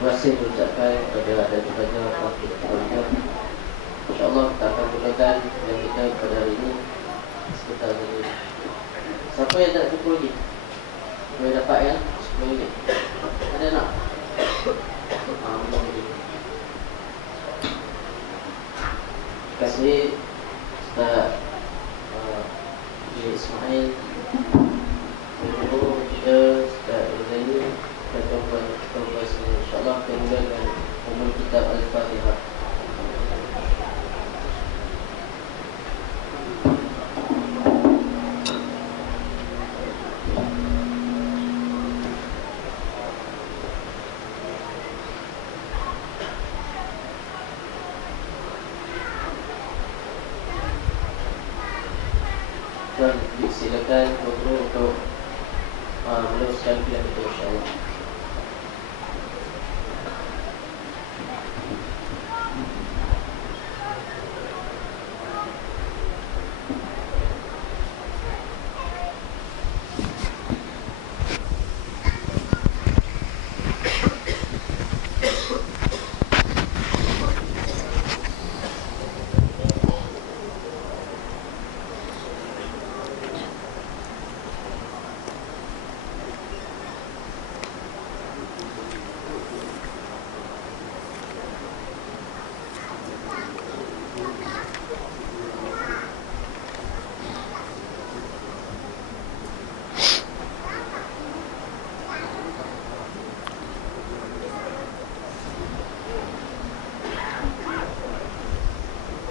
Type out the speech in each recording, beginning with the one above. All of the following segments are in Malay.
terima kasih diucapkan kepada adik-adiknya wakil keluarga. InsyaAllah kita akan mulakan yang kita pada hari ini sekitar ini. Siapa yang tak cukup lagi? Boleh dapat ya? 10 ringgit. Ada nak? Terima kasih Ustaz Ismail, Guru kita Ustaz Izzani dan tuan-tuan semua. InsyaAllah kita mulakan umul kitab Al-Fatihah. Dan disilakan Guru untuk meneruskan pilihan itu insyaAllah.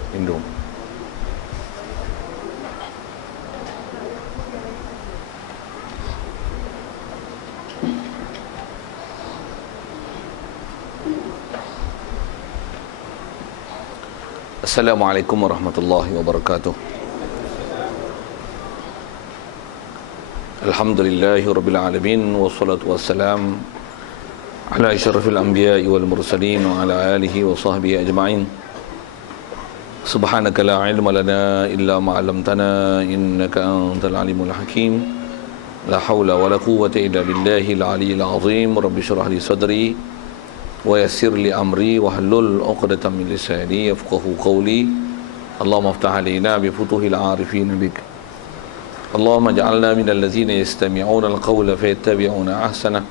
Indung. Assalamualaikum warahmatullahi wabarakatuh. Alhamdulillahi rabbil alamin, wassalatu wassalam ala asyrafil anbiya'i wal mursalin wa ala alihi wa sahbihi ajma'in. Subhanaka la ilma lana illa ma 'allamtana innaka antal alimul hakim. La haula wa la quwwata illa billahil aliyyil azim. Rabbi shrah li sadri wa yassir li amri wa hlul 'uqdatam min lisani yafqahu qawli. Allahumma iftah 'alaina bi futuhil 'arifin bik. Allahumma ij'alna minal ladzina yastami'una al-qawla fayattabi'una ahsana.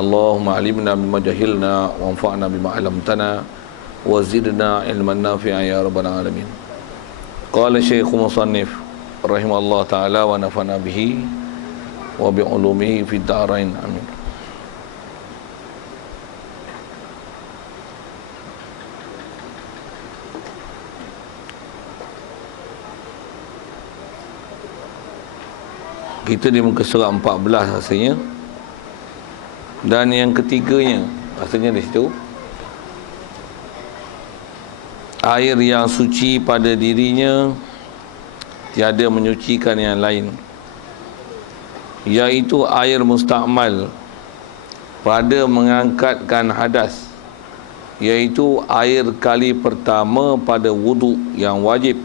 Allahumma 'allimna bima jahilna wanfa'na bima 'allamtana وزدنا علما نافعا يا رب العالمين. قال الشيخ مصنف رحمه الله تعالى ونفعنا به وبعلومه في الدارين آمين. Kita di muka surat 14 rasanya, dan yang ketiganya rasanya di situ, air yang suci pada dirinya tiada menyucikan yang lain, iaitu air mustakmal pada mengangkatkan hadas, iaitu air kali pertama pada wudu yang wajib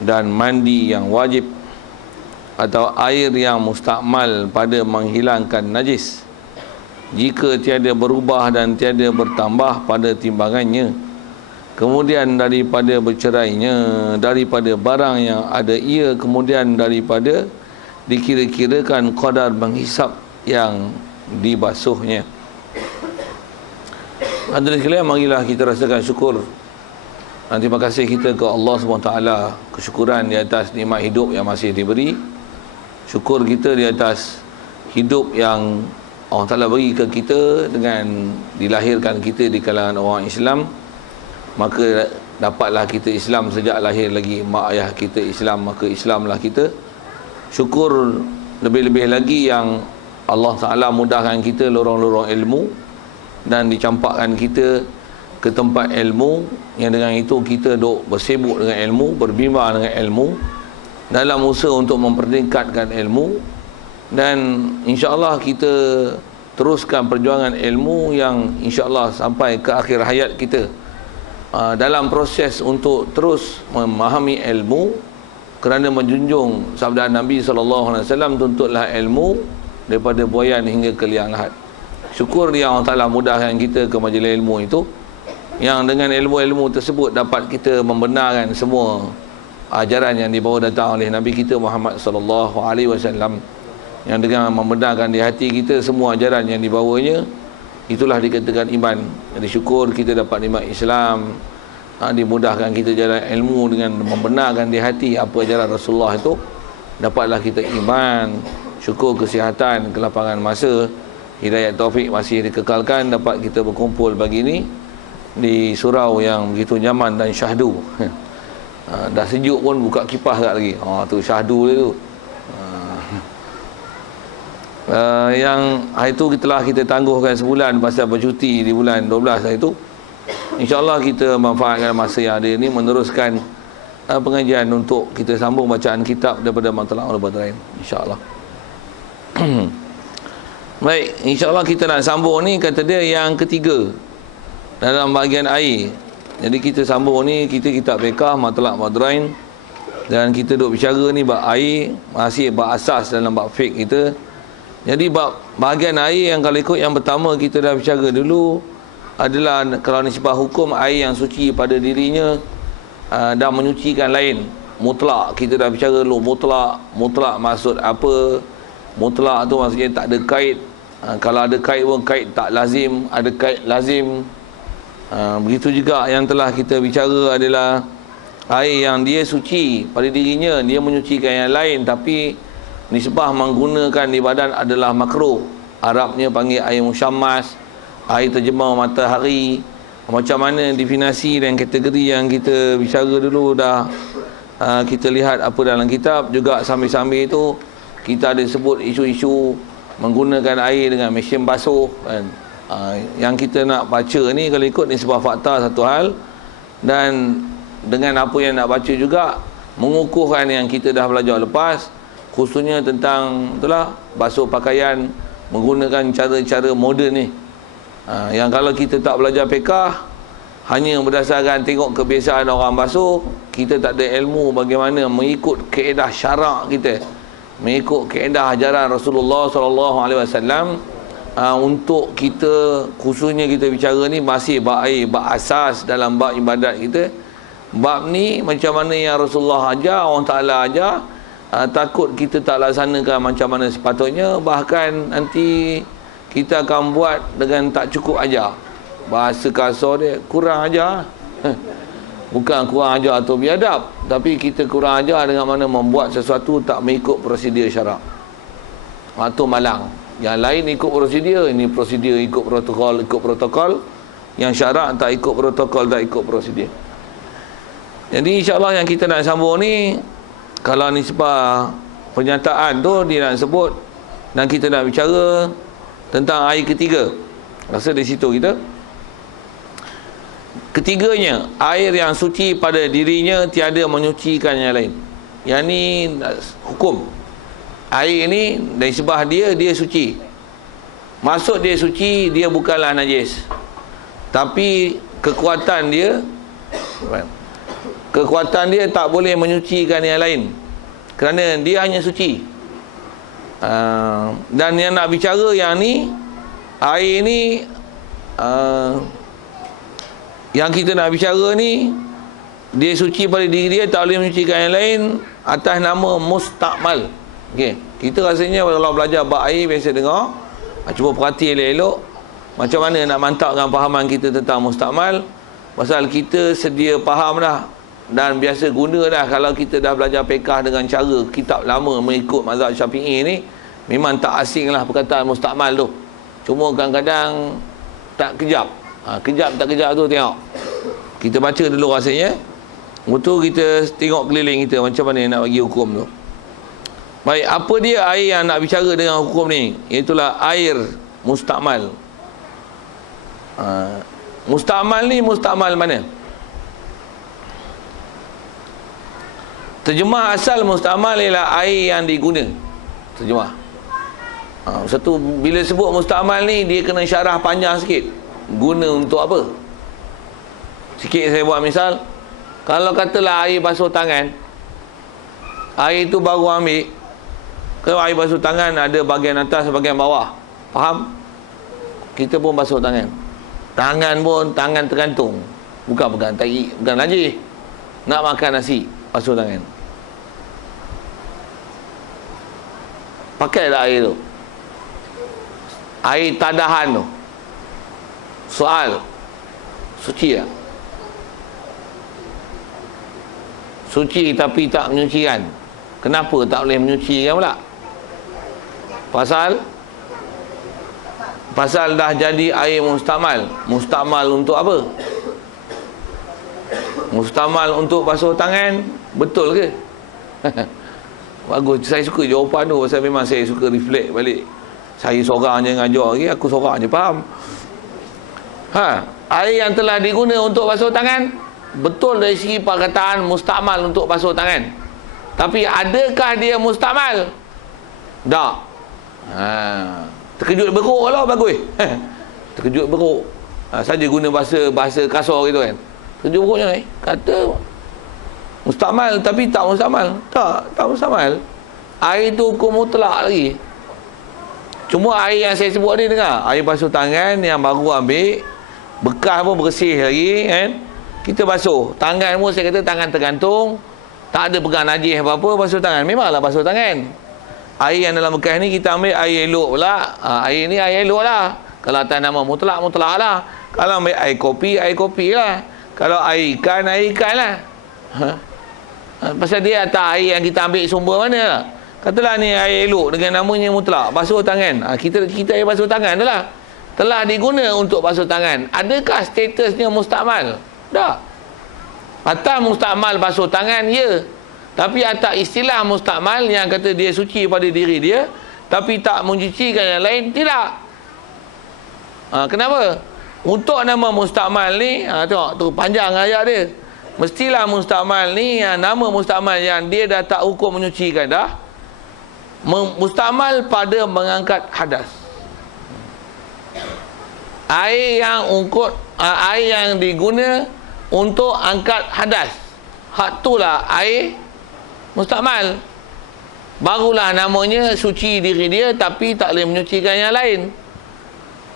dan mandi yang wajib, atau air yang mustakmal pada menghilangkan najis jika tiada berubah dan tiada bertambah pada timbangannya. Kemudian daripada bercerainya daripada barang yang ada ia, kemudian daripada dikira-kirakan qadar menghisap yang dibasuhnya. Hadirin sekalian, marilah kita rasakan syukur dan terima kasih kita ke Allah SWT, kesyukuran di atas nikmat hidup yang masih diberi, syukur kita di atas hidup yang Allah Ta'ala beri ke kita dengan dilahirkan kita di kalangan orang Islam. Maka dapatlah kita Islam sejak lahir lagi, mak ayah kita Islam, maka Islamlah kita. Syukur lebih-lebih lagi yang Allah Ta'ala mudahkan kita lorong-lorong ilmu dan dicampakkan kita ke tempat ilmu, yang dengan itu kita duk bersibuk dengan ilmu, berbimbang dengan ilmu dalam usaha untuk mempertingkatkan ilmu, dan insya-Allah kita teruskan perjuangan ilmu yang insya-Allah sampai ke akhir hayat kita. Dalam proses untuk terus memahami ilmu, kerana menjunjung sabda Nabi SAW, tuntutlah ilmu daripada buayan hingga ke liang lahat. Syukur dia Allah Ta'ala mudahkan kita ke majlis ilmu itu, yang dengan ilmu-ilmu tersebut dapat kita membenarkan semua ajaran yang dibawa datang oleh Nabi kita Muhammad sallallahu alaihi wasallam, yang dengan membenarkan di hati kita semua ajaran yang dibawanya, itulah dikatakan iman. Jadi syukur kita dapat nikmat Islam, dimudahkan kita jalan ilmu dengan membenarkan di hati apa ajaran Rasulullah itu, dapatlah kita iman. Syukur kesihatan, kelapangan masa, hidayat taufik masih dikekalkan, dapat kita berkumpul pagi ini di surau yang begitu nyaman dan syahdu. Dah sejuk pun buka kipas tak lagi. Tu syahdu dia tu. Yang hari tu telah kita tangguhkan sebulan pasal bercuti di bulan 12 hari tu. InsyaAllah kita manfaatkan masa yang ada ini meneruskan pengajian untuk kita sambung bacaan kitab daripada Matlaul Badarain, insyaAllah. Baik, insyaAllah kita nak sambung ni, kata dia yang ketiga dalam bahagian air. Jadi kita sambung ni, kita kitab fiqh Matlaul Badarain, dan kita duk bicara ni bab air, masih bab asas dalam bab fiqh kita. Jadi bab bahagian air yang kalau ikut yang pertama kita dah bicara dulu adalah kalau nisbah hukum air yang suci pada dirinya dan menyucikan lain. Mutlak kita dah bicara dulu. Mutlak maksud apa? Mutlak tu maksudnya tak ada kait. Kalau ada kait pun kait tak lazim, ada kait lazim. Begitu juga yang telah kita bicara adalah air yang dia suci pada dirinya, dia menyucikan yang lain, tapi nisbah menggunakan di badan adalah makruh. Arabnya panggil air musyammas, air terjemah matahari. Macam mana definisi dan kategori yang kita bicara dulu dah kita lihat apa dalam kitab. Juga sambil-sambil itu kita ada sebut isu-isu menggunakan air dengan mesin basuh kan. Yang kita nak baca ni kalau ikut nisbah fakta satu hal, dan dengan apa yang nak baca juga mengukuhkan yang kita dah belajar lepas, khususnya tentang itulah basuh pakaian menggunakan cara-cara moden ni. Yang kalau kita tak belajar fiqh, hanya berdasarkan tengok kebiasaan orang basuh, kita tak ada ilmu bagaimana mengikut kaedah syarak kita, mengikut kaedah ajaran Rasulullah SAW. Untuk kita, khususnya kita bicara ni masih bab air, bab asas dalam bab ibadat kita. Bab ni macam mana yang Rasulullah ajar, orang Ta'ala ajar, takut kita tak laksanakan macam mana sepatutnya, bahkan nanti kita akan buat dengan tak cukup ajar. Bahasa kasar dia, kurang ajar. Bukan kurang ajar atau biadab, tapi kita kurang ajar dengan mana membuat sesuatu tak mengikut prosedur syarak. Atau malang. Yang lain ikut prosedur, ini prosedur ikut protokol. Yang syarak tak ikut protokol, tak ikut prosedur. Jadi insyaAllah yang kita nak sambung ni, kalau nisbah pernyataan tu dia nak sebut, dan kita nak bicara tentang air ketiga. Rasa di situ kita. Ketiganya, air yang suci pada dirinya tiada menyucikan yang lain. Yang ni hukum. Air ni dari sebah dia suci. Maksud dia suci, dia bukanlah najis. Tapi kekuatan dia tak boleh menyucikan yang lain, kerana dia hanya suci. Dan yang nak bicara yang ni, air ni yang kita nak bicara ni, dia suci pada diri dia, tak boleh menyucikan yang lain, atas nama mustakmal. Okey, kita rasanya kalau belajar bab air biasa dengar, cuba perhati elok-elok macam mana nak mantapkan fahaman kita tentang mustakmal. Pasal kita sedia faham dah dan biasa guna dah. Kalau kita dah belajar fiqh dengan cara kitab lama mengikut mazhab Syafi'i ni, memang tak asing lah perkataan mustakmal tu. Cuma kadang-kadang tak kejap. Kejap tak kejap tu tengok. Kita baca dulu rasanya, betul kita tengok keliling kita macam mana nak bagi hukum tu. Baik, apa dia air yang nak bicara dengan hukum ni? Itulah air mustakmal. Mustakmal ni mustakmal mana? Terjemah asal mustakmal ialah air yang diguna. Terjemah. Satu, bila sebut mustakmal ni dia kena syarah panjang sikit. Guna untuk apa? Sikit saya buat misal. Kalau katalah air basuh tangan, air tu baru ambil. Kalau air basuh tangan ada bahagian atas, bahagian bawah. Faham? kita pun basuh tangan. Tangan pun tangan tergantung. Bukan pegang tai, bukan najis. Nak makan nasi, basuh tangan. Pakailah air tu. Air tadahan tu. Soal, suci tak? Suci tapi tak menyucikan. Kenapa tak boleh menyucikan pula? Pasal dah jadi air mustamal. Mustamal untuk apa? Mustamal untuk basuh tangan. Betul ke? Bagus. Saya suka jawapan tu. Pasal memang saya suka reflect balik. Saya seorang je ngajar lagi, aku seorang je faham. Air yang telah diguna untuk basuh tangan, betul dari segi perkataan mustamal untuk basuh tangan. Tapi adakah dia mustamal? Tak. Terkejut beruk lah, bagus. Terkejut beruk. Saja guna bahasa kasar gitu kan. Terkejut beruknya ni kata mustamal tapi tak mustamal. Tak mustamal. Air tu hukum mutlak lagi. Cuma air yang saya sebut ni, dengar, air basuh tangan yang baru ambil, bekas pun bersih lagi kan. Kita basuh tangan pun, saya kata tangan tergantung, tak ada pegang najis apa-apa, basuh tangan. Memanglah basuh tangan. Air yang dalam bekas ni kita ambil air elok pula. Air ni air elok lah. Kalau atas nama mutlak lah. Kalau ambil air kopi lah. Kalau air ikan lah. Pasal dia atas air yang kita ambil sumber mana lah. Katalah ni air elok dengan namanya mutlak, basuh tangan. Kita air basuh tangan tu lah. Telah diguna untuk basuh tangan. Adakah statusnya mustakmal? Tak. Atas mustakmal basuh tangan, ya. Tapi atas istilah mustakmal yang kata dia suci pada diri dia, tapi tak mencucikan yang lain, tidak. Kenapa? Untuk nama mustakmal ni, tengok tu panjang ayat dia. Mestilah mustakmal ni, nama mustakmal yang dia dah tak hukum menyucikan dah. Mustakmal pada mengangkat hadas. Air yang diguna untuk angkat hadas, hak itulah air mustakmal. Barulah namanya suci diri dia, tapi tak boleh menyucikan yang lain.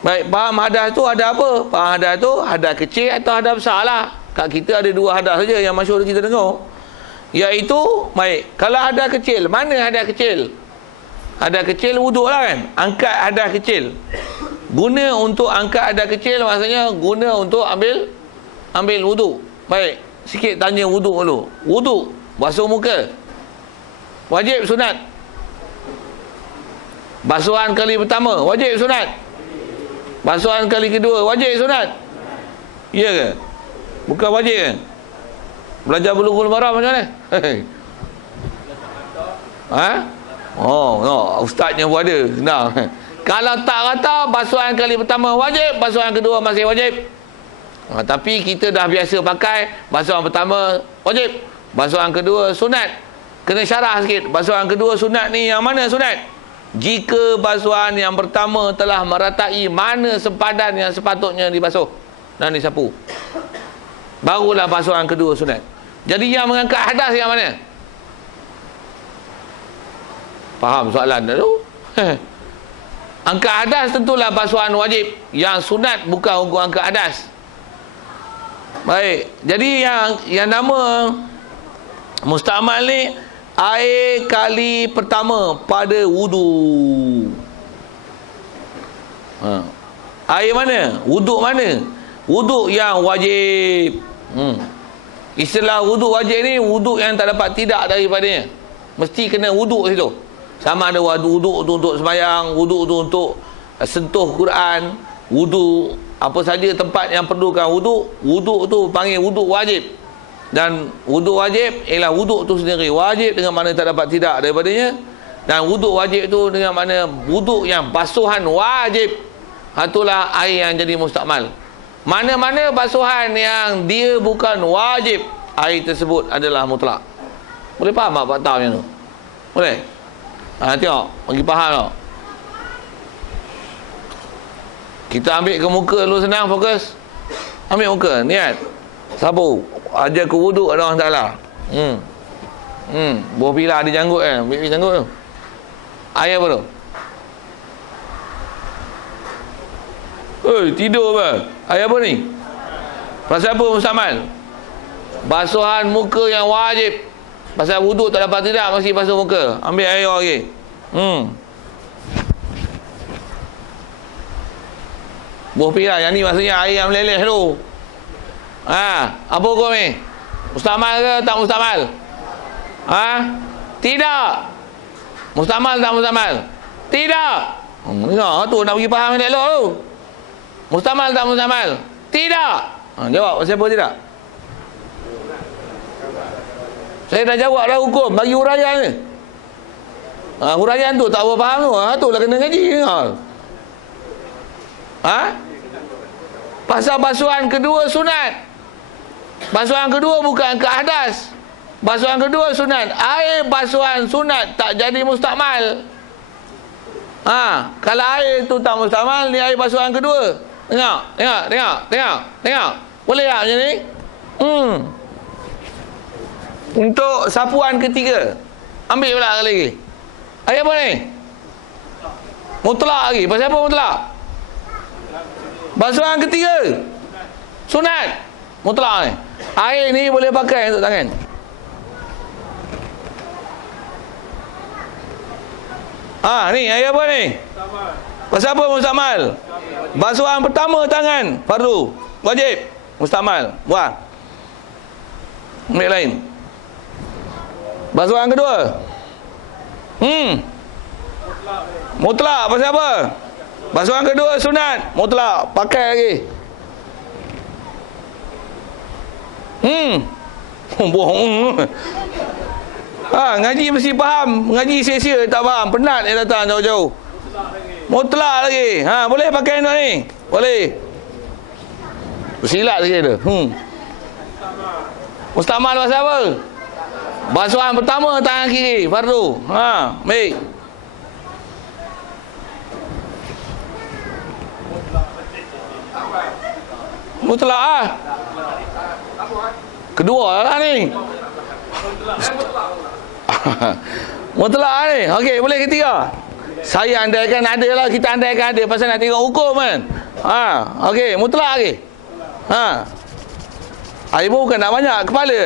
Baik, faham hadas tu ada apa? Faham hadas tu hadas kecil atau hadas besar lah. Kat kita ada dua hadas saja yang masyhur kita dengar. Iaitu, baik, kalau hadas kecil, mana hadas kecil? Hadas kecil wuduk lah kan. Angkat hadas kecil. Guna untuk angkat hadas kecil, maksudnya guna untuk ambil wuduk. Baik, sikit tanya wuduk dulu. Wuduk, basuh muka, wajib sunat? Basuhan kali pertama wajib sunat? Basuhan kali kedua wajib sunat? Ya ke? Bukan wajib ke? Belajar Bulughul Maram macam mana? No, ustaznya pun ada. Senang. Kalau tak kata basuhan kali pertama wajib, basuhan kedua masih wajib. Tapi kita dah biasa pakai basuhan pertama wajib, basuhan kedua sunat. Kena syarah sikit. Basuhan kedua sunat ni yang mana sunat? Jika basuhan yang pertama telah meratai mana sempadan yang sepatutnya dibasuh dan disapu, barulah basuhan kedua sunat. Jadi yang mengangkat hadas yang mana? Faham soalan tu? Angkat hadas tentulah basuhan wajib. Yang sunat bukan hukum angkat hadas. Baik, jadi yang nama mustakmal ni air kali pertama pada wudu. Air mana? Wuduk mana? Wuduk yang wajib. Istilah wuduk wajib ni wuduk yang tak dapat tidak daripadanya. Mesti kena wuduk situ. Sama ada wuduk tu untuk sembahyang, wuduk tu untuk sentuh Quran, wuduk apa saja tempat yang perlukan wuduk. Wuduk tu panggil wuduk wajib. Dan wuduk wajib ialah wuduk tu sendiri wajib dengan mana tak dapat tidak daripadanya. Dan wuduk wajib tu dengan mana wuduk yang basuhan wajib. Itulah air yang jadi mustakmal. Mana-mana basuhan yang dia bukan wajib, air tersebut adalah mutlak. Boleh faham tak fakta macam tu? Boleh? Tengok, bagi faham tau. Kita ambil ke muka dulu, senang, fokus. Ambil muka, niat, sabu, ajar ke wuduk ada orang Ta'ala. Buah pilah ada janggut kan, ambil janggut tu. Air apa tu? Tidur apa? Ayat apa ni? Pasal apa Mustamal? Basuhan muka yang wajib. Pasal wuduk tak dapat tidak, mesti basuh muka. Ambil air lagi. Buah pirang, yang ni maksudnya air yang meleleh tu. Apa hukum ni? Mustamal ke tak mustamal? Tidak. Mustamal tak mustamal? Tidak. Tu nak bagi faham elok tu. Mustamal tak mustamal? Tidak. Jawab, siapa tidak? Saya dah jawab dah hukum, bagi huraian ni. Huraian tu tak apa faham tu. Tu lah kena ngaji. Pasal basuhan kedua sunat. Basuhan kedua bukan ke ahdas. Basuhan kedua sunat. Air basuhan sunat tak jadi mustakmal. Kalau air tu tak mustakmal, ni air basuhan kedua. Tengok. Boleh tak macam ni? Untuk sapuan ketiga, ambil pula lagi. Air apa ni? Mutlak lagi. Pasal apa mutlak? Basuhan ketiga sunat mutlak ni. Air ni boleh pakai untuk tangan. Ni air apa ni? Pasal apa mustamal? Basuhan pertama tangan fardu, wajib, mustamal. Buang. Ambil lain. Basuhan kedua mutlak. Pasal apa? Basuhan kedua sunat mutlak, pakai lagi. Bohong. Ngaji mesti faham. Ngaji sia-sia tak faham, penat dia datang jauh-jauh. Mutlak lagi. Boleh pakai ni? Boleh. Bersilat lagi dia. Mustamal pasal apa? Basuhan pertama tangan kiri fardu. Baik. Mutlak kedua lah ni. Mutlak ni. Okey, boleh ketiga. Saya andaikan ada lah, kita andaikan ada, pasal nak tengok hukum kan. Okey, mutlak lagi. Air pun bukan nak banyak kepala.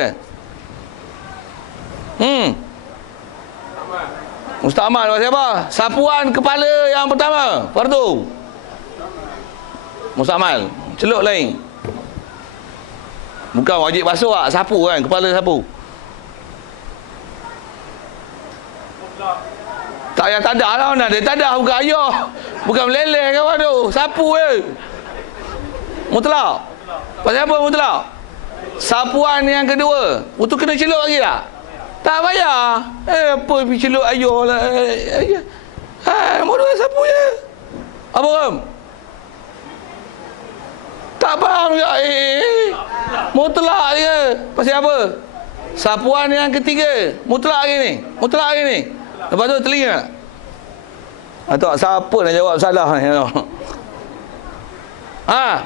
Mustamal pasal apa? Sapuan kepala yang pertama fardu. Mustamal. Celup lain. Bukan wajib basuh lah, sapu kan, kepala sapu. Tak payah tadah lah, nak dia tadah bukan ayah. Bukan meleleh kawan tu, sapu je. Mutlak. Pasal apa mutlak? Sapuan yang kedua, itu kena celup lagi tak? Tak payah. Apa pergi celup ayah lah. Modal sapu je. Apa Ram? Tak faham juga. Mutlak je. Pasal apa? Sapuan yang ketiga mutlak lagi ni. Mutlak lagi ni. Lepas tu telinga. Tak, siapa nak jawab salah ni?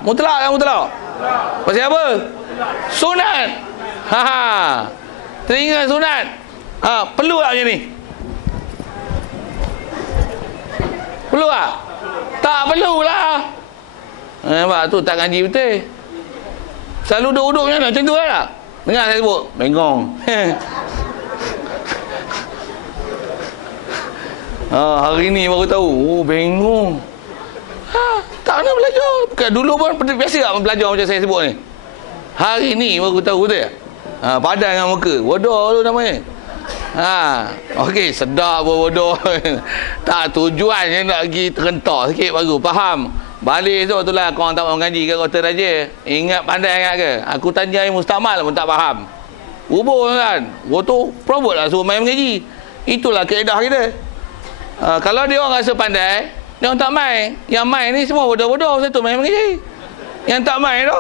Mutlak kan mutlak? Pasal apa? Sunat. Telinga sunat. Perlu tak macam ni? Perlu tak? Tak perlulah. Nampak tu tak ngaji betul. Selalu duduk-duduk macam mana? Macam tu kan tak? Dengar saya sebut bengong. Hari ni baru tahu. Bengong. Tak nak belajar. Bukan dulu pun biasa tak belajar macam saya sebut ni. Hari ni baru tahu betul tak? Padan dengan muka. Bodoh tu namanya. Okey, sedap pun bodoh. Tak, tujuannya nak pergi terentak sikit baru faham. Balik tu itulah korang tak mau ngaji ke kota raja. Ingat pandai ingat ke? Aku tanya mustamal pun tak faham. Hubung kan. Tu probot lah suruh main mengaji. Itulah kaedah kita. Kalau dia orang rasa pandai, dia orang tak main. Yang main ni semua bodoh-bodoh. Satu main mengaji. Yang tak main tu,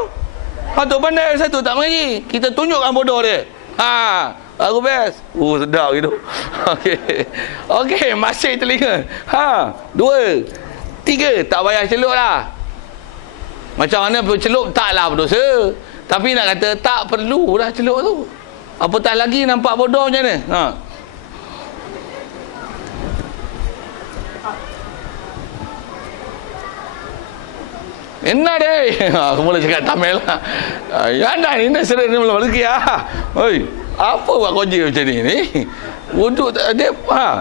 satu pandai, satu tak mengaji. Kita tunjukkan bodoh dia. Baru best. Sedap gitu. Okey, masih telinga. 2, 3, tak payah celup lah. Macam mana celup taklah berdosa. Tapi nak kata tak perlu dah celup tu. Apatah lagi nampak bodoh macam mana? Enak deh. Mula cakap Tamil lah. Ya dah ni sering ni mula lagi ah. Oi, apa buat kerja macam ni? Wuduk dia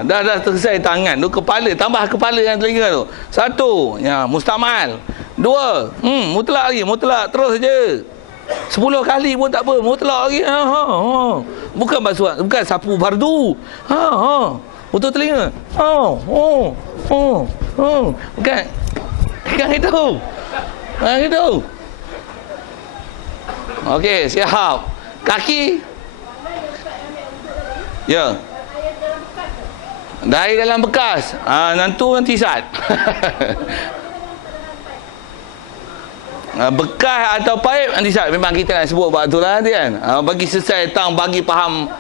dah selesai tangan tu, kepala, tambah kepala dan telinga tu. 1, ya, mustamal. 2, mutlak lagi, mutlak terus saja. 10 kali pun tak apa, mutlak lagi. Bukan basuh, bukan sapu fardu. Untuk telinga. Bukan. Kan itu. Itu. Okey, siap. Kaki. Ya. Dari dalam bekas. Nantu nanti sat. Bekas atau paip nanti sat. Memang kita nak sebut buat tu lah nanti kan. Bagi selesai tang, bagi faham.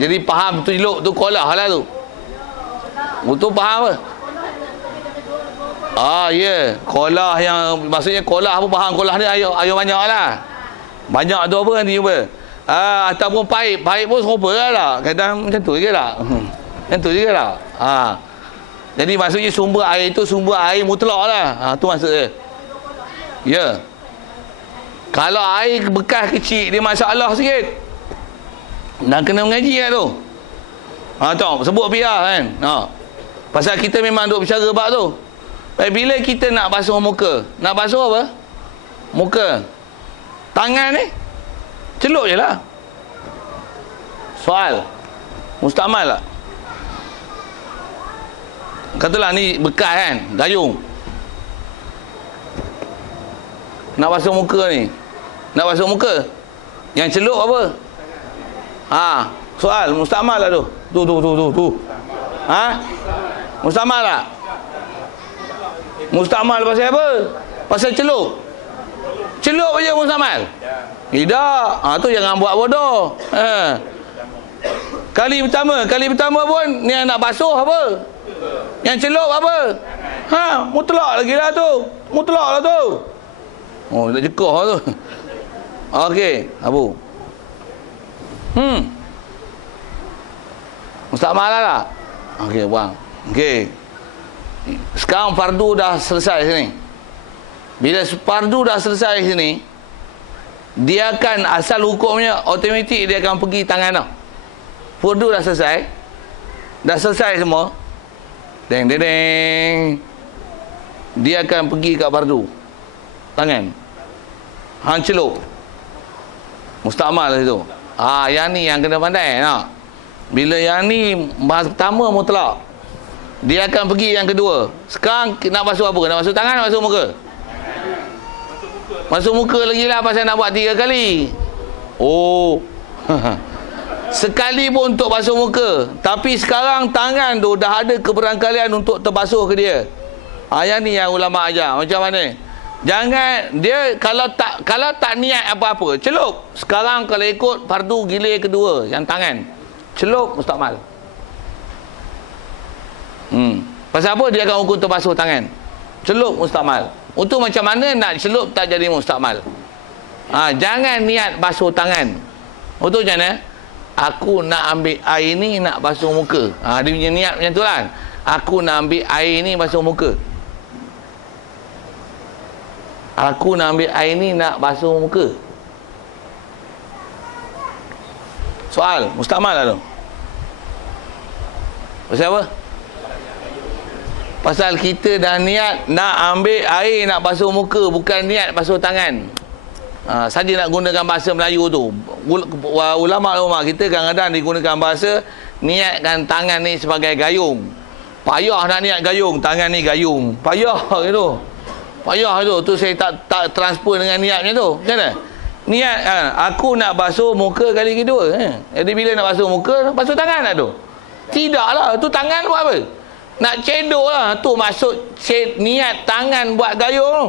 Jadi faham tu elok tu kolah lah tu. Betul faham apa? Ya. Kolah yang maksudnya kolah apa, faham kolah ni air banyak lah. Banyak tu apa nanti jumpa. Ataupun paip pun serupa lah. Kadang macam tu juga lah. Macam tu juga lah. Jadi maksudnya sumber air tu sumber air mutlak lah. Tu maksud dia. Ya. Kalau air bekas kecil dia masalah sikit. Dan kena mengaji lah tu. Tahu sebut biar kan. Pasal kita memang duk bicara bab tu. Bila kita nak basuh muka, nak basuh apa? Muka. Tangan ni celup je lah. Soal mustamal lah. Katalah ni bekas kan, gayung. Nak basuh muka ni, nak basuh muka, yang celup apa? Soal mustamal lah tu. Tu. Mustamal lah. Mustamal pasal apa? Pasal celup. Celup je mustamal. Tidak. Tu jangan buat bodoh. Kali pertama pun ni nak basuh apa? Yang celup apa? Mutlak lagi lah tu. Mutlak lah tu. Dah jekah tu. Okey, Abu. Mustamal lah. Okey, buang. Okey. Sekarang fardu dah selesai sini. Bila fardu dah selesai sini, dia akan asal hukumnya automatik dia akan pergi tangan dah. Fardu dah selesai. Dah selesai semua. Deng. Dia akan pergi kat fardu. Tangan. Celup. Mustamal itu. Yang ni yang kena pandai nak. Bila yang ni pertama mutlak, dia akan pergi yang kedua. Sekarang nak basuh apa? Nak basuh tangan, nak basuh muka? Basuh muka lagi lah pasal nak buat 3 kali. Sekali pun untuk basuh muka. Tapi sekarang tangan tu dah ada keberangkalian untuk terbasuh ke dia. Yang ni yang ulama ajar. Macam mana? Jangan dia kalau tak niat apa-apa, celup. Sekarang kalau ikut fardu gilir kedua, yang tangan, celup mustamal. Pasal apa dia akan hukum terbasuh tangan? Celup mustamal. Untuk macam mana nak celup tak jadi mustamal? Jangan niat basuh tangan. Untuk macam mana? Aku nak ambil air ni nak basuh muka. Dia punya niat macam tu lah. Aku nak ambil air ni basuh muka. Aku nak ambil air ni nak basuh muka. Soal mustamal lah tu. Pasal apa? Pasal kita dah niat nak ambil air nak basuh muka, bukan niat basuh tangan. Saja nak gunakan bahasa Melayu tu. Ulama-ulama kita kadang-kadang digunakan bahasa niatkan tangan ni sebagai gayung. Payah nak niat gayung, tangan ni gayung. Payah gitu. Payah tu. Tu saya tak transfer dengan niatnya tu. Macam mana? Niat aku nak basuh muka kali kedua. Jadi bila nak basuh muka, basuh tangan lah tu. Tidaklah, tu tangan buat apa? Nak cedok lah. Tu maksud niat tangan buat gayung tu.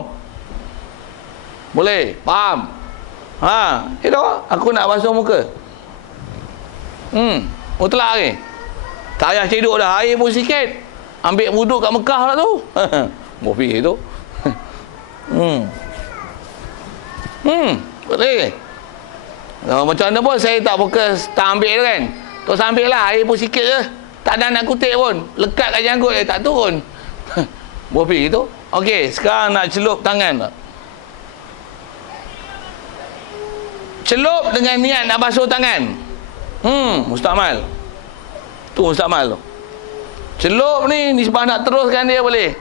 Boleh? Faham? Itu aku nak basuh muka. Mutlak ni. Tak payah cedok dah. Air pun sikit. Ambil wuduk kat Mekah lah tu. Bofi tu. Boleh. Macam mana pun saya tak fokus, tak ambil kan. Terus ambil lah. Air pun sikit je. Tak ada nak kutip pun. Lekat kat janggut tak turun. Bofi tu. Okey, sekarang nak celup tangan. Celup dengan niat nak basuh tangan. Mustakmal. Tu mustakmal tu. Celup ni sebab nak teruskan dia boleh.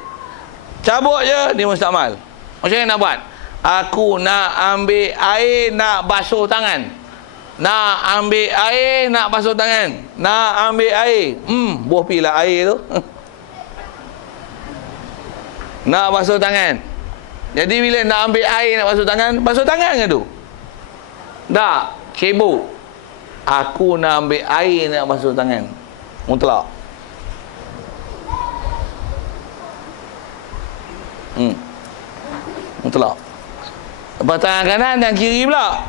Cabut je, dia mustakmal. Macam mana nak buat? Aku nak ambil air nak basuh tangan. Nak ambil air nak basuh tangan. Nak ambil air. Buah pilah air tu. Nak basuh tangan. Jadi bila nak ambil air nak basuh tangan ke tu? Tak, cebok. Aku nak ambil air nak basuh tangan. Mutlak. Mutlak. Lepas tangan kanan dan kiri pula.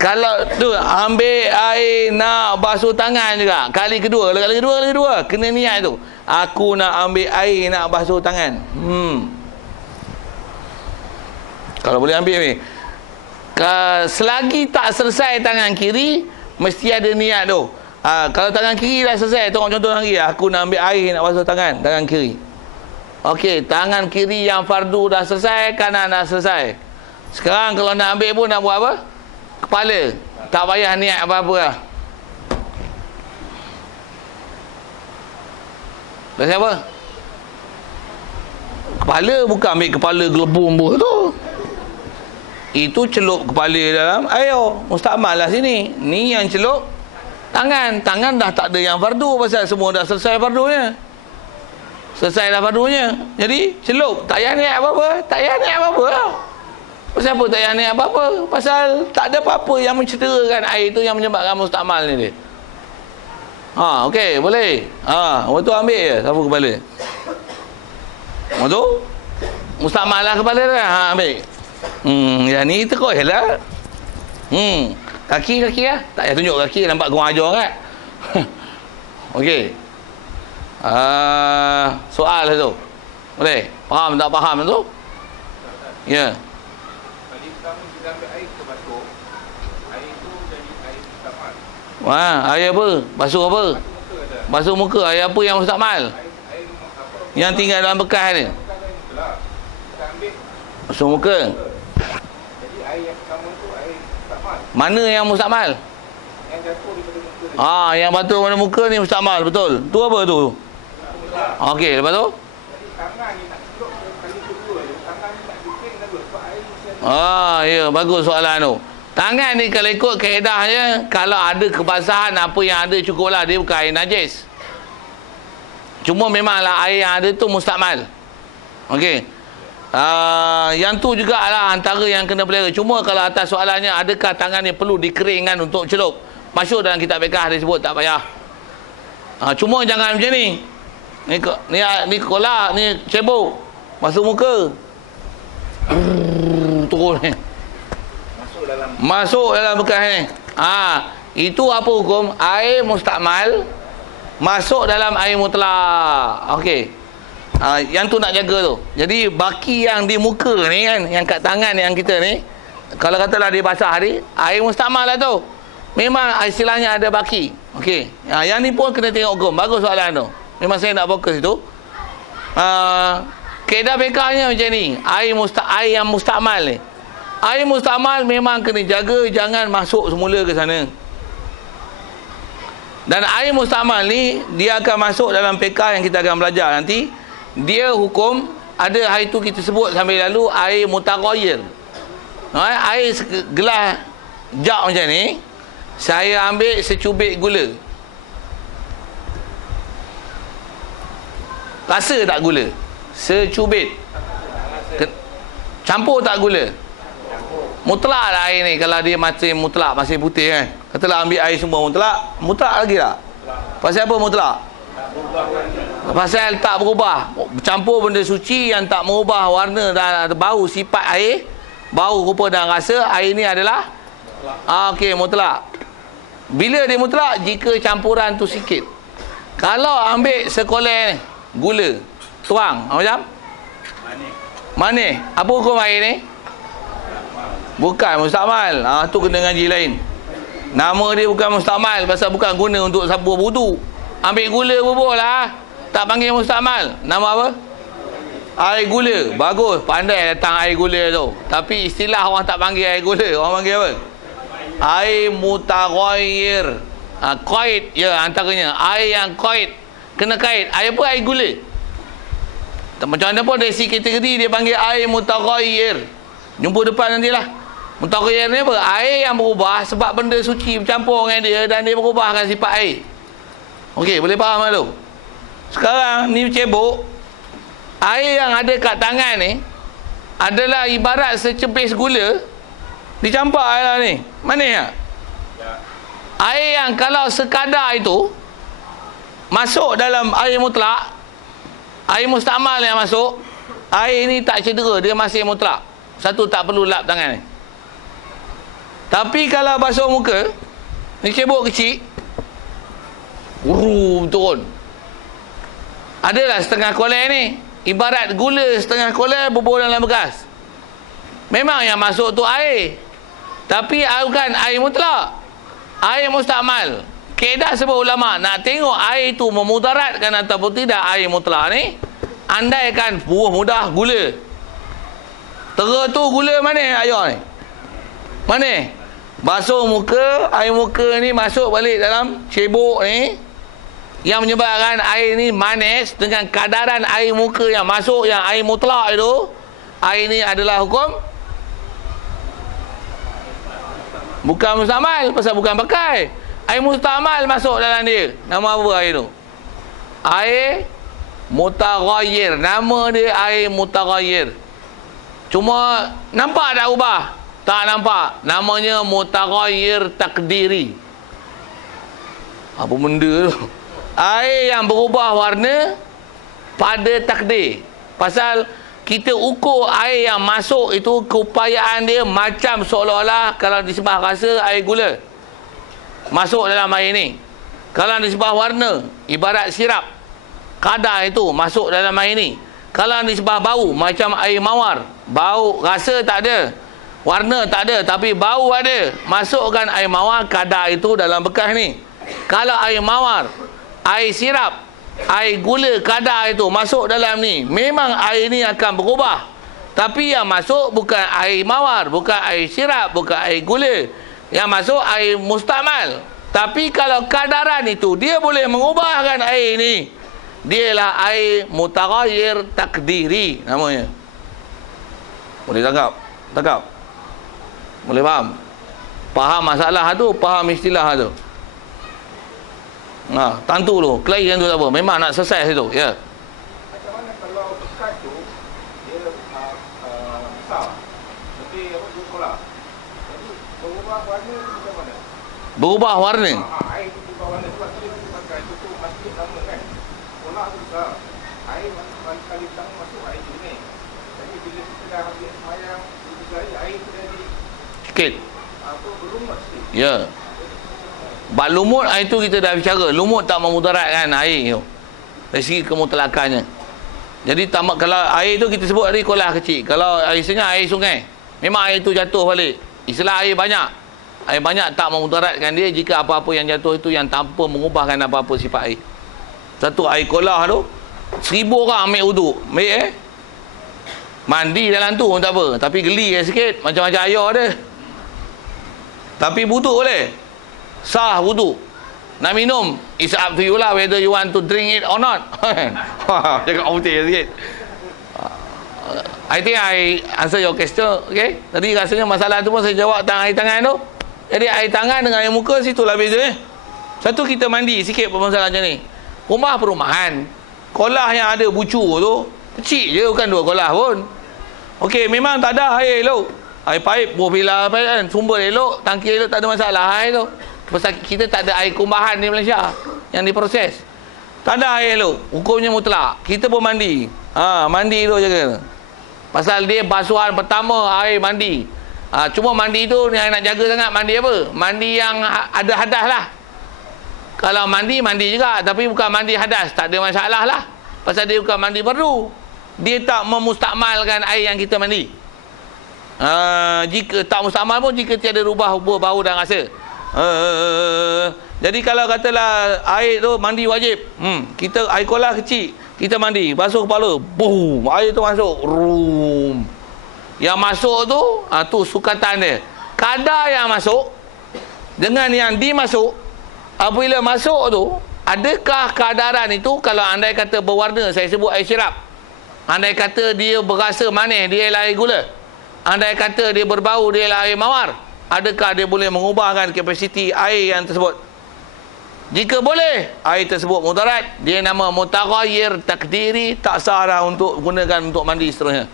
Kalau tu ambil air nak basuh tangan juga. Kali kedua kena niat tu. Aku nak ambil air nak basuh tangan. Kalau boleh ambil ni. Selagi tak selesai tangan kiri, mesti ada niat tu. Kalau tangan kiri dah selesai, tengok contoh lagi. Aku nak ambil air nak basuh tangan kiri. Okey, tangan kiri yang fardu dah selesai, kanan dah selesai. Sekarang kalau nak ambil pun nak buat apa? Kepala. Tak payah niat apa-apa lah. Dah siapa? Kepala bukan ambil kepala gelembung tu. Itu celup kepala dalam air. Mustakmal lah sini. Ni yang celup tangan. Tangan dah tak ada yang fardu pasal semua dah selesai fardunya. Selesai dah fardunya. Jadi celup. Tak payah niat apa-apa. Pasal apa tak payah niat apa-apa? Pasal tak ada apa-apa yang mencederakan air tu yang menyebabkan mustakmal ni dia. Okey, boleh. Waktu tu ambil je sapu kepala. Waktu tu mustakmal lah kepala dia. Ambil. Yang ni terus lah. Kaki lah. Tak payah tunjuk kaki, nampak kurang ajar kan. Okey. Soal lah tu. Boleh? Faham tak faham tu? Ya. Kali pertama kita ambil air, kita basuh. Air tu jadi air mustakmal. Air apa? Basuh apa? Basuh muka. Air apa yang mustakmal? Air apa? Yang tinggal dalam bekas ni. Kita ambil Basuh muka. jadi air yang pertama tu air mustakmal. Mana yang mustakmal? Yang jatuh daripada muka. Yang batu pada muka ni mustakmal, betul. Tu apa tu? Okey, lepas tu? Jadi tangan ni nak celup kali kedua je. Tangan ni nak bikin lagu sebab air mesti Ya, bagus soalan tu. Tangan ni kalau ikut kaedahnya, kalau ada kebasahan apa yang ada cukuplah, dia bukan air najis. Cuma memanglah air yang ada tu mustakmal. Okey. Yang tu jugalah antara yang kena pelihara. Cuma kalau atas soalannya adakah tangan ni perlu dikeringkan untuk celup, masyhur dalam kitab fiqh dia sebut tak payah. Cuma jangan macam ni. Ni kolak, ni cebok. Basuh muka. Turun ni. Masuk dalam bekas ni. Itu apa hukum? Air mustakmal masuk dalam air mutlak. Okey. Yang tu nak jaga tu. Jadi baki yang di muka ni kan, yang kat tangan yang kita ni, kalau katalah dia basah ni, air mustakmal lah tu. Memang istilahnya ada baki. Okey. Yang ni pun kena tengok hukum. Bagus soalan tu. Memang saya nak fokus itu. Kaedah fiqahnya macam ni. Air yang mustakmal ni. Air mustakmal memang kena jaga, jangan masuk semula ke sana. Dan air mustakmal ni, dia akan masuk dalam fiqah yang kita akan belajar nanti. Dia hukum, ada hari tu kita sebut sambil lalu, air mutaghayyir. Air gelas jak macam ni, saya ambil secubit gula. Rasa tak gula? Secubit. Campur tak gula? Mutlak lah air ni. Kalau dia masih mutlak, masih putih kan. Katalah ambil air semua mutlak, mutlak lagi tak? Pasal apa mutlak? Pasal tak berubah. Campur benda suci yang tak merubah warna dan bau sifat air, bau, rupa dan rasa, air ni adalah okey, mutlak. Bila dia mutlak? Jika campuran tu sikit. Kalau ambil sekoleh gula, tuang macam manis. Apa hukum air ni? Bukan mustakmal. Tu kena ngaji lain. Nama dia bukan mustakmal pasal bukan guna untuk sapu wudu. Ambil gula bubur lah. tak panggil mustakmal. Nama apa? Air gula. Bagus, pandai datang air gula tu. Tapi istilah orang tak panggil air gula. Orang panggil apa? Air mutaghayyir. Qaid, ya, antaranya air yang qaid, kena kait. Air apa? Air gula. Macam mana pun dari si kategori dia panggil air mutaghayyir. Jumpa depan nantilah. Mutaghayyir ni apa? Air yang berubah sebab benda suci bercampur dengan dia dan dia berubahkan sifat air. Okey, boleh faham tak tu? Sekarang ni cebok. Air yang ada kat tangan ni adalah ibarat secepis gula dicampur lah ni. Manis tak? Ya. Air yang kalau sekadar itu masuk dalam air mutlak, air mustakmal yang masuk, air ni tak cedera, dia masih mutlak. Satu, tak perlu lap tangan ni. Tapi kalau basuh muka, ni cebok kecil, turun. Adalah setengah kolej ni, ibarat gula setengah kolej berbual dalam bekas. Memang yang masuk tu air, tapi bukan air mutlak, air mustakmal. Kaedah sebab ulama nak tengok air itu memudaratkan ataupun tidak air mutlak ni, andaikan buah mudah gula. Tera tu gula mana ayah ni? Mana? Basuh muka, air muka ni masuk balik dalam cebok ni, yang menyebabkan air ni manis dengan kadaran air muka yang masuk, yang air mutlak itu. Air ni adalah hukum bukan mustakmal, pasal bukan pakai. Air mustakmal masuk dalam dia. Nama apa air tu? Air mutaghayyir. Nama dia air mutaghayyir. Cuma nampak tak ubah? Tak nampak. Namanya mutaghayyir takdiri. Apa benda tu? Air yang berubah warna pada takdir. Pasal kita ukur air yang masuk itu, keupayaan dia macam seolah-olah kalau disebah rasa air gula masuk dalam air ni. Kalau disebah warna, ibarat sirap, kadar itu masuk dalam air ni. Kalau disebah bau, macam air mawar, bau, rasa tak ada, warna tak ada, tapi bau ada, masukkan air mawar, kadar itu dalam bekas ni. Kalau air mawar, air sirap, air gula, kadar itu masuk dalam ni, memang air ni akan berubah. Tapi yang masuk bukan air mawar, bukan air sirap, bukan air gula. Yang masuk air mustakmal. Tapi kalau kadaran itu dia boleh mengubahkan air ni, dialah air mutaghayyir takdiri namanya. Boleh tangkap? Tangkap? Boleh faham? Faham masalah tu, faham istilah tu. Tantu tu, klien tu tak apa. Memang nak selesai situ, ya. Macam mana kalau bekas tu dia besar, seperti apa tu kolam. Jadi berubah warna tu macam mana? Berubah warna? Air tu berubah warna sebab dia pakai tutup plastik sama kan. Kolam tu besar. Air kali pertama masuk air jernih. Jadi bila kita dah ambil semayang, air tu jadi sikit. Berlumut sikit. Ya. Bak lumut, air tu kita dah bicara. Lumut tak memudaratkan air tu dari segi kemutlakannya. Jadi kalau air tu kita sebut tadi kolah kecil. Kalau air senyap, air sungai, memang air tu jatuh balik. Istilah air banyak. Air banyak tak memudaratkan dia jika apa-apa yang jatuh itu yang tanpa mengubahkan apa-apa sifat air. Satu air kolah tu 1000 orang ambil wuduk. Ambil mandi dalam tu pun tak apa. Tapi geli sikit, macam-macam ayah dia. Tapi wuduk boleh. Sah wuduk. Nak minum, it's up to you lah whether you want to drink it or not. Cakap putih sikit. I think I answer your question. Okay. Tadi rasanya masalah tu pun saya jawab tentang air tangan tu. Jadi air tangan dengan air muka situlah beza. Satu, kita mandi sikit pun masalah macam ni. Rumah perumahan, kolah yang ada bucu tu kecil je, bukan 2 kolah pun. Okey, memang tak ada air elok. Air paip, buah bila kan, sumber elok, tangki elok, tak ada masalah air tu. Pasal kita tak ada air kumbahan di Malaysia yang diproses. Tak ada air elok, hukumnya mutlak. Kita pun mandi. Mandi tu je. Pasal dia basuhan pertama air mandi. Cuma mandi tu yang nak jaga sangat, mandi apa? Mandi yang ada hadas lah. Kalau mandi juga, tapi bukan mandi hadas, tak ada masalah lah. Pasal dia bukan mandi perlu. Dia tak memustakmalkan air yang kita mandi. Jika tak mustakmal pun, jika tiada rubah bau dan rasa. Jadi kalau katalah air tu mandi wajib. Kita air kolah kecil, kita mandi, basuh kepala, boom, air tu masuk. Room. Yang masuk tu, tu sukatan dia. Kadar yang masuk dengan yang dimasuk, apabila masuk tu, adakah kadaran itu, kalau andai kata berwarna, saya sebut air syirap. Andai kata dia berasa manis, dia ialah air gula. Andai kata dia berbau, dia ialah air mawar. Adakah dia boleh mengubahkan kapasiti air yang tersebut? Jika boleh, air tersebut mudarat, dia nama mutaghayyir takdiri, tak sah dah untuk gunakan untuk mandi seterusnya.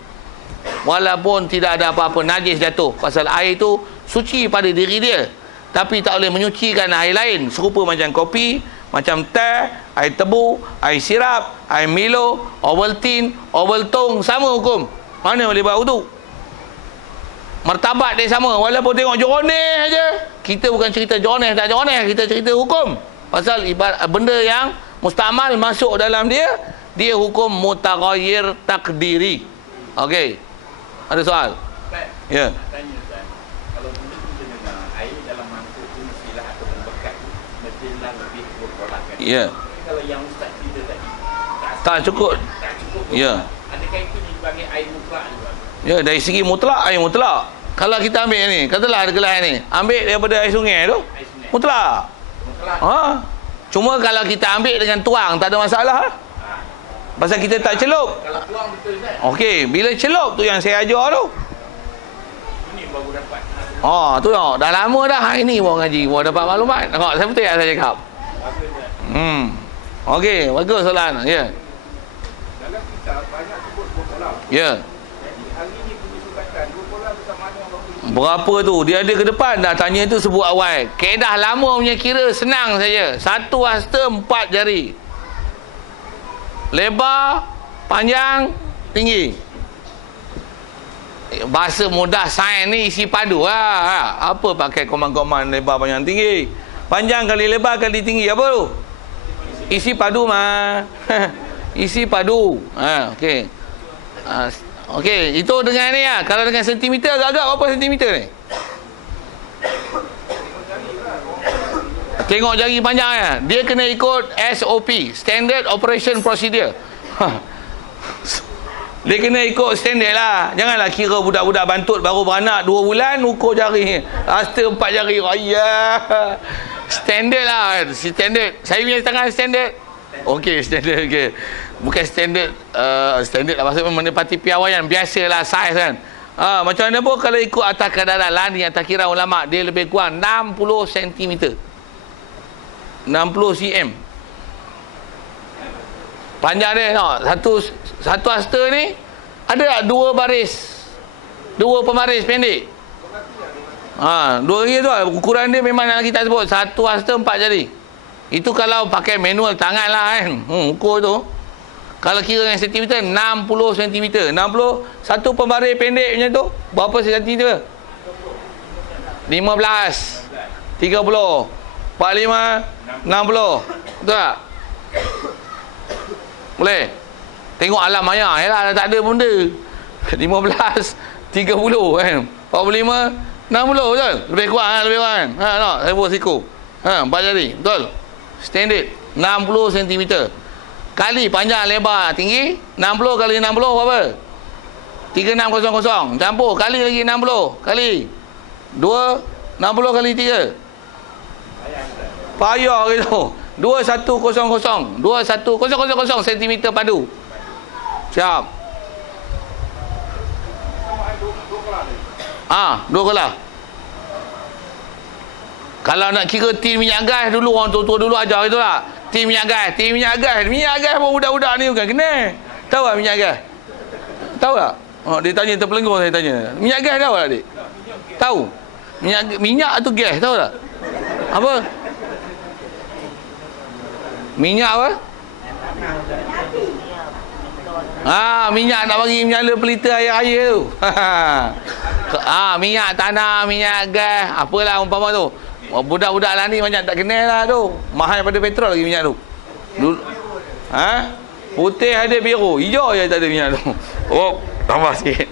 Walaupun tidak ada apa-apa najis jatuh, pasal air itu suci pada diri dia, tapi tak boleh menyucikan air lain. Serupa macam kopi, macam teh, air tebu, air sirap, air Milo, Ovaltine, Ovaltong, sama hukum. Mana boleh buat wudu? Martabat dia sama. Walaupun tengok jeroneh aja, kita bukan cerita jeroneh tak jeroneh, kita cerita hukum. Pasal benda yang mustamal masuk dalam dia, dia hukum mutaghayyir takdiri. Okey. Ada soal? Ya. Nak tanya Ustaz, kalau benda kita dengar air dalam mangkuk tu mestilah ataupun bekas tu mestilah lebih berkolakkan. Ya. Tapi kalau yang Ustaz cerita tadi Tak cukup. Tak cukup. Ya. Adakah itu dipanggil air mutlak juga? Ya, dari segi mutlak, air mutlak. Kalau kita ambil ni, katalah ada gelas ni, ambil daripada air sungai tu, Air sungai. mutlak. Mutlak. Cuma kalau kita ambil dengan tuang, tak ada masalah. Pasal kita tak celup. Kalau tuang betul Ustaz. Okey, bila celup tu yang saya ajar tu. Ini baru dapat. Tu tengok, dah lama dah hari ni baru ngaji, baru dapat maklumat. Tengok, saya betul yang saya cakap. Bagus Ustaz. Okey, bagus soalan. Ya. Dalam kitab banyak sebut dua kolam. Ya. Jadi hari ni punya sukatan dua kolam bersamaan yang baru. Berapa tu? Dia ada ke depan dah tanya tu sebut awal. Kaedah lama punya kira senang saja. 1 hasta 4 jari. Lebar, panjang, tinggi. Bahasa mudah sains ni isi padu lah. Apa pakai koman-koman lebar, panjang, tinggi? Panjang kali lebar kali tinggi. Apa tu? Isi padu mah. Isi padu. Okey. Okey, itu dengan ni lah. Kalau dengan sentimeter agak-agak berapa sentimeter ni? Tengok jari panjangnya. Dia kena ikut SOP, Standard Operation Procedure. Dia kena ikut standard lah. Janganlah kira budak-budak bantut baru beranak 2 bulan ukur jari. Hasta 4 jari. Ayah. Standard lah. Standard. Saya punya tangan standard. Okey, standard. Okey. Bukan standard. Standard lah. Maksudnya menepati piawaian. Biasalah saiz kan. Macam mana pun kalau ikut atas kadaran lani atas kira ulama', dia lebih kurang 60 cm. 60 cm. Panjang dia tengok. Satu hasta ni ada tak 2 baris, 2 pembaris pendek. Dua lagi tu lah. Ukuran dia memang nak kita sebut 1 hasta 4 jari. Itu kalau pakai manual tangan lah kan. Ukur tu. Kalau kira dengan sentimeter 60 cm. 60 satu pembaris pendek macam tu berapa sentimeter? 15 30 45 60. Betul tak? Boleh? Tengok alam maya. Yalah tak ada benda. 15 30 kan. 45 60 betul? Lebih kurang kan? Lebih kurang kan? Tengok. Saya buat siku. 4 jari. Betul? Standard 60 cm. Kali panjang lebar tinggi 60 kali 60 berapa? 3600. Campur kali lagi 60 kali 2 60 kali 3. Payah gitu. 2100 cm padu. Siap. Dua kelas. Kalau nak kira tim minyak gas dulu, orang tua-tua dulu ajar itulah. Tim minyak gas pun budak-budak ni bukan kena. Tahu tak minyak gas? Tahu tak? Dia tanya terpelenggur, saya tanya. Minyak gas tahu tak adik? Tahu. Minyak tu gas, tahu tak? Apa? Minyak apa? Minyak nak bagi menyala pelita air-air tu. Minyak tanah, minyak gas, apalah umpama tu. Budak-budak lah ni macam tak kenal lah tu. Mahal daripada petrol lagi minyak tu. Putih ada, biru, hijau je tak ada minyak tu. Tambah sikit.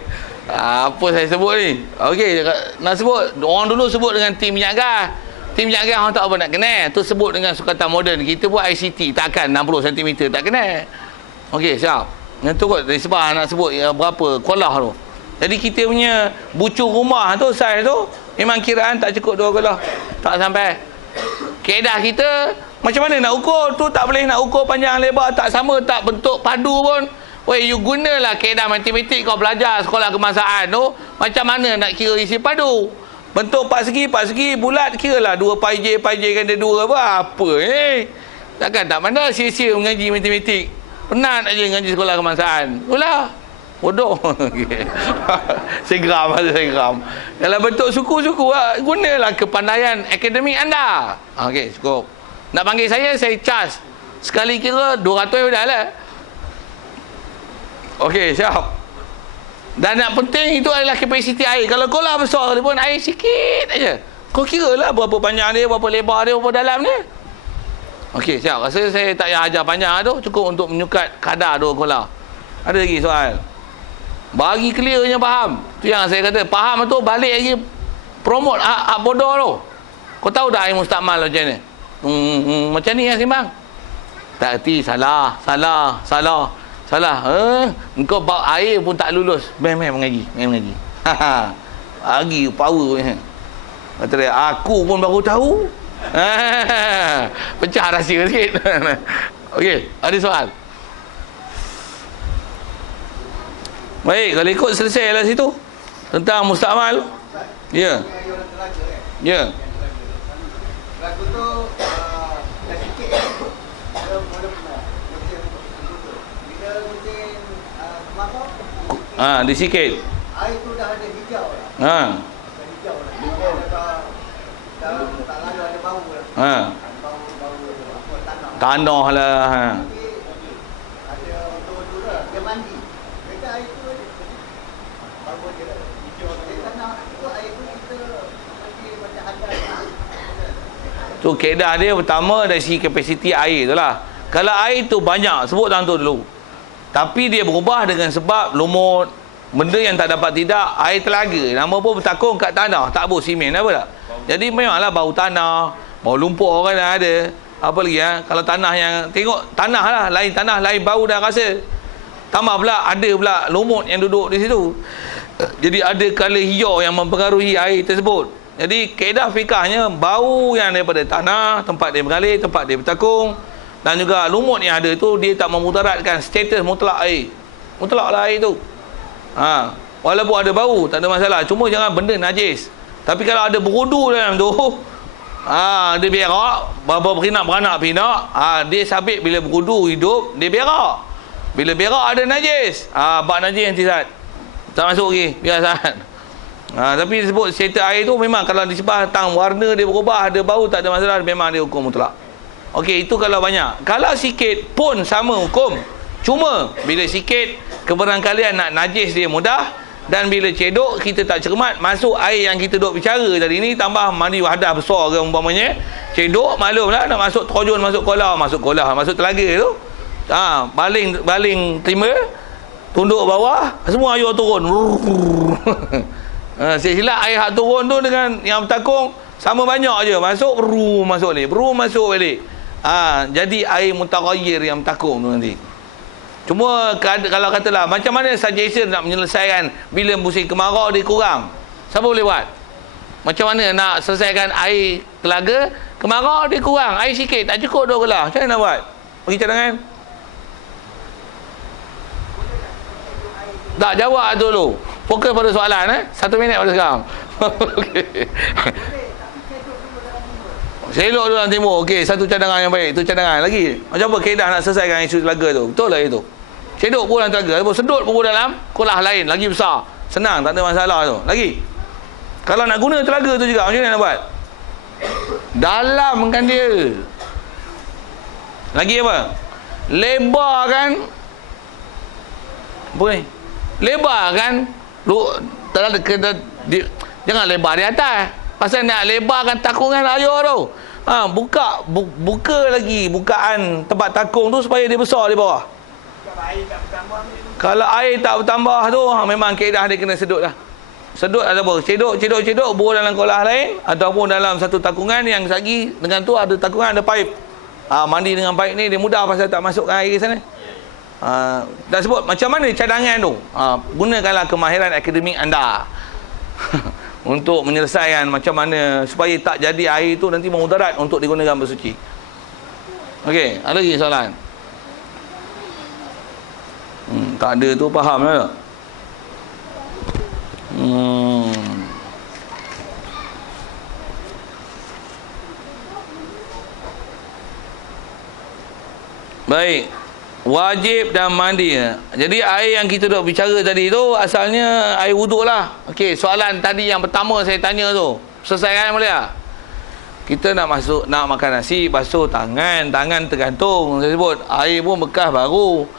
Apa saya sebut ni? Okey, nak sebut. Orang dulu sebut dengan tim minyak gas. Tim jaga orang tak apa nak kenal. Tu sebut dengan sukatan moden. Kita buat ICT takkan 60 cm tak kenal. Okey, siap. Yang tu kot dari sebab nak sebut berapa kolah tu. Jadi kita punya bucu rumah tu saiz tu memang kiraan tak cukup 2 kolah. Tak sampai. Kaedah kita macam mana nak ukur tu, tak boleh nak ukur panjang lebar tak sama, tak bentuk padu pun. Weh, you gunalah kaedah matematik kau belajar sekolah kebangsaan tu, macam mana nak kira isi padu. Bentuk 4 segi bulat, kiralah 2 pi j ganda 2 apa takkan tak pandai sia-sia mengaji matematik. Penat aja ngaji sekolah kebangsaan. Itulah bodoh. Segram. Kalau bentuk suku-suku gunalah kepandaian akademik anda. Okey, cukup. Nak panggil saya charge sekali kira 200 dah lah. Okey, siap. Dan yang penting itu adalah kapasiti air. Kalau kolah besar pun air sikit aja. Kau kira lah berapa panjang dia, berapa lebar dia, berapa dalam dia. Okey, siap. Rasa saya tak payah ajar panjang tu, cukup untuk menyukat kadar 2 kolah. Ada lagi soal? Bagi clearnya faham. Tu yang saya kata, faham tu balik lagi promote hak bodoh tu. Kau tahu dah air mustakmal macam ni? Macam ni kan Simbang? Tak erti, salah. Engkau bawa air pun tak lulus. Main mengaji. Lagi power. Kata dia, aku pun baru tahu. Pecah rahsia sikit. Okey, ada soal? Baik, kalau ikut selesai lah situ tentang mustakmal. Ya. Ya. Lagu tu dah sikit bila musim kemarau Di sikit. air tu dah ada hijau dah. Hijau dah. Dah tak lalu ada bau dah. Bau apa Tanah lah. Ada betul-betul dah. Dia mandi. Kita air tu bau dia hijau. Dia tanah tu air tu kita macam hadai. Tu kaedah dia pertama dari segi kapasiti air tu lah. Kalau air tu banyak, sebut dalam tu dulu. Tapi dia berubah dengan sebab lumut, benda yang tak dapat tidak, air telaga. Nama pun bertakung kat tanah, tak bau simen apa tak? Jadi memanglah bau tanah, bau lumpur kan ada. Apa lagi kalau tanah yang, tengok tanah lah, lain tanah, lain bau dah rasa. Tambah pula, ada pula lumut yang duduk di situ. Jadi ada colour hijau yang mempengaruhi air tersebut. Jadi kaedah fikahnya bau yang daripada tanah, tempat dia mengalir, tempat dia bertakung, dan juga lumut yang ada tu dia tak memudaratkan status mutlak air. Mutlak lah air tu. Walaupun ada bau tak ada masalah, cuma jangan benda najis. Tapi kalau ada berudu dalam tu, dia berak, beranak pinak, dia sabit bila berudu hidup, dia berak. Bila berak ada najis, bak najis antisat. Tak masuk lagi, biasa. Tapi disebut status air tu memang kalau disebab tang warna dia berubah, ada bau, tak ada masalah, memang dia hukum mutlak. Okey, itu kalau banyak. Kalau sikit pun sama hukum. Cuma bila sikit kebarangkalian nak najis dia mudah, dan bila cedok kita tak cermat, masuk air yang kita duk bicara tadi ni, tambah mandi wadah besar ke umpamanya, cedok maklumlah nak masuk terjun, masuk kolah, masuk telaga tu. Baling terima, tunduk bawah, semua air turun. Silap air hak turun tu dengan yang bertakung sama banyak je, masuk masuk balik. Jadi air mutaghayyir yang bertakung tu nanti. Cuma kalau katalah macam mana suggestion nak menyelesaikan bila musim kemarau dia kurang, siapa boleh buat? Macam mana nak selesaikan air telaga kemarau dia kurang, air sikit tak cukup 2 gelas, macam mana nak buat? Bagi cadangan. Tak, jawab dulu. Fokus pada soalan 1 minit pada sekarang. Okey. Selok dulu dalam timur. Okey, satu cadangan yang baik. Itu cadangan lagi. Macam apa kaedah nak selesaikan isu telaga tu? Betul lah itu. Cedok pun dalam telaga, sedut pun dalam kolah lain lagi besar. Senang, tak ada masalah tu. Lagi. Kalau nak guna telaga tu juga, macam mana nak buat? Dalamkan dia. Lagi apa? Lebarkan. Apa ni? Lebarkan. Jangan lebar di atas. Pasal nak lebarkan takungan air tu. Buka lagi bukaan tempat takung tu supaya dia besar di bawah. Kalau air tak bertambah tu memang kaedah dia kena sedut lah. sedut ataupun cedok buang dalam kolah lain ataupun dalam satu takungan yang lagi dengan tu ada takungan, ada paip. Mandi dengan paip ni dia mudah pasal tak masukkan air ke sana. Dah sebut macam mana cadangan tu. Gunakanlah kemahiran akademik anda untuk menyelesaikan macam mana supaya tak jadi air tu nanti memudarat untuk digunakan bersuci. Okey, ada lagi soalan? Tak ada tu, faham tak? Baik, wajib dan mandi. Jadi air yang kita duk bicara tadi tu asalnya air wuduk lah. Okey, soalan tadi yang pertama saya tanya tu, selesaikan boleh tak? Kita nak masuk, nak makan nasi, basuh tangan tergantung. Saya sebut air pun bekas baru.